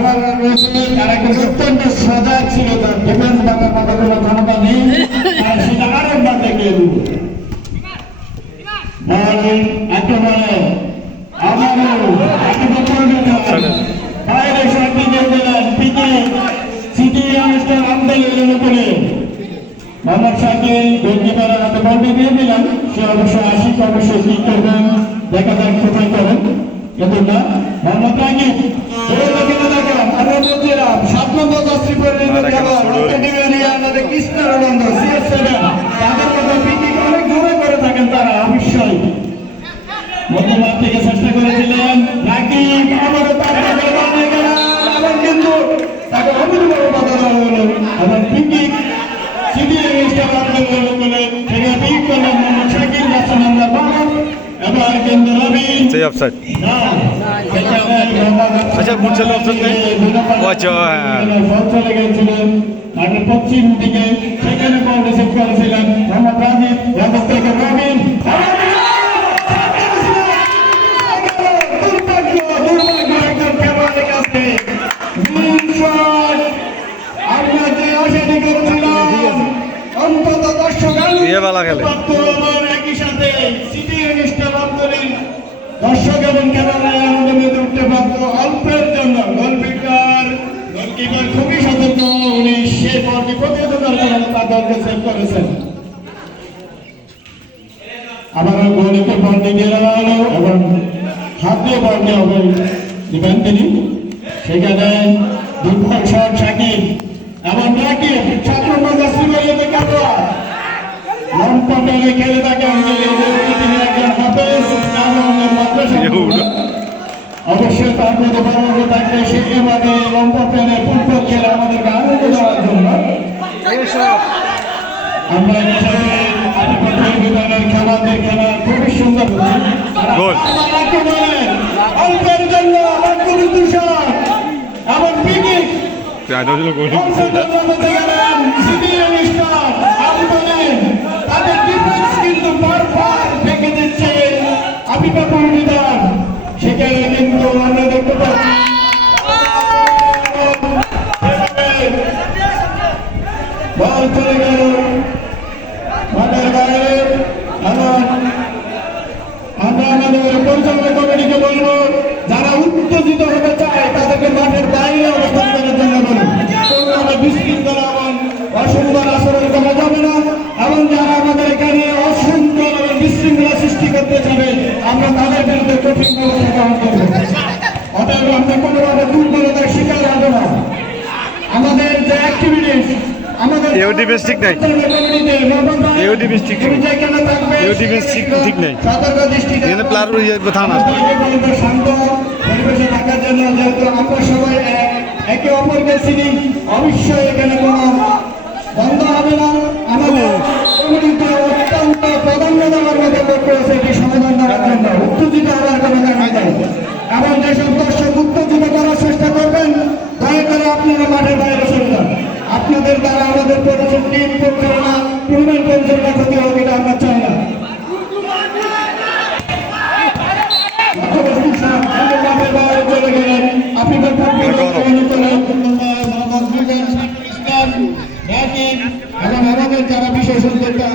খেলোয়াড়রা রয়েছে তারা কিন্তু অত্যন্ত সজাগ ছিল, তার ডিফেন্স ভাঙার মতো কোনো ক্ষমতা নেই, আর সেটা আরেকবার দেখিয়ে দেব। একেবারে বাইরে শক্তি দিয়ে দিলেন পিকে সিটি অনুষ্ঠান আন্দোলনের উপরে মোহাম্মদ শাকিল গোলকিপারের হাতে বলটি দিয়ে দিলাম। সে অবশ্য আশিক অবশ্যই ঠিক করবেন, দেখা যাক কোথায় করেন, কিন্তু না মোহাম্মদ রাকিব আমরা বলছিলাম 7 নম্বর যাত্রী পরিণত আমাদের কৃষ্ণানন্দ CR7 তাদের কথা পিকে অনেক দূরে করে থাকেন তারা অবশ্যই মধ্যমাঠ থেকে চেষ্টা করেছিলেন রাকিব আবারও তার আবার কিন্তু তাকে অভিনব বদল হলো আবার পিকে সিটি অনুষ্ঠান আন্দোলন বলে থেকে পিক করলেন মোহাম্মদ শাকিল যাচ্ছেন আমরা বারো এবার কিন্তু রবি সেই অফসাইড আচ্ছা বুঝছিল অফসাইড নেই আচ্ছা বল চলে গিয়েছিলেন মাঠের পশ্চিম দিকে, সেখানে বল রিসিভ করেছিলেন মোহাম্মদ রাজীব রাজীব থেকে রবিন আমরা যে আশাটি করেছিলাম অন্তত দর্শক একই সাথে সিটি অনুষ্ঠান আন্দোলন দর্শক এবং খেলোয়াড়রা আমাদের মধ্যে উঠতে পারত অল্পের জন্য। গোলকিপার খুবই সতর্ক, উনি সে বলটি প্রতিহত করার জন্য তার দলকে সেভ করেছেন। আবারও গোলকে বলটি দিয়ে দেওয়া হলো এবং হাত দিয়ে বলটি হবে দিবেন তিনি, সেখানে দুর্বল শট শাকিব এবং রাকিব 7 নম্বর যাত্রী বলে কাটোয়া লম্বা টেনে খেলে থাকেন তিনি একজন হাফেজ অবশ্যই তার মধ্যে বড় থাকলে সেভাবে লম্বা টেনে ফুটবল খেলে আমাদেরকে আনন্দ দেওয়ার জন্য আমরা খেলাদের খেলা খুবই সুন্দর অল্পের জন্য এবং পিকিক তাদের ডিফেন্স কিন্তু বারবার ভেঙে দিচ্ছে আবিবাপুর বিধান, সেখানে কিন্তু আমরা দেখতে পাচ্ছি বল চলে গেল মাঠের বাইরে। আমরা আমাদের পরিচালনা কমিটিকে বলবো যারা উত্তেজিত হতে চায় তাদেরকে মাঠের বাইরে অবস্থান করার জন্য বলুন, কোনোভাবে বিশৃঙ্খলা এবং অসুন্দর আচরণ করা যাবে না, এবং যারা আমাদের এখানে অসুন্দর এবং বিশৃঙ্খলা সৃষ্টি করতে চাবে আমরা তাদের বিরুদ্ধে কঠিন ব্যবস্থা গ্রহণ করবো। অতএব আমরা কোনোভাবে দুর্বলতার শিকার হবো না। আমাদের যে অ্যাক্টিভিটিস আমাদের ঠিক নাই ঠিক নেই শান্ত পরিবেশে থাকার জন্য যেহেতু আমরা সবাই একে অপরকে চিনি, অবশ্যই এখানে কোনো বন্ধ হবে না। আমাদের কমিটিতে অত্যন্ত প্রাধান্য দেওয়ার মতো লক্ষ্য আছে এটি সমাধান করার জন্য, উত্তেজিত হওয়ার কোনো কারণ নেই। এবং যেসব দর্শক উত্তেজিত করার চেষ্টা করবেন দয়া করে আপনারা মাঠের বাইরে চলে যান। আপনাদের দ্বারা আমাদের টিম পরিচালনা টুর্নামেন্ট পরিচালনা ক্ষতি হোক এটা আমরা চাই না। আমাদের যারা বিশেষ উদ্যোক্তা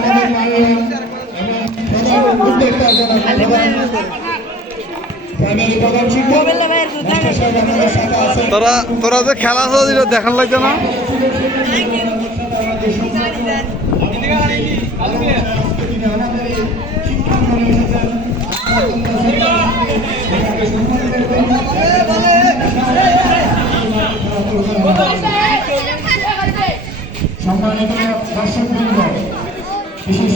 তোরা যে খেলা দেখান লাগছে না সম্মানিত দর্শকবৃন্দ, বিশেষ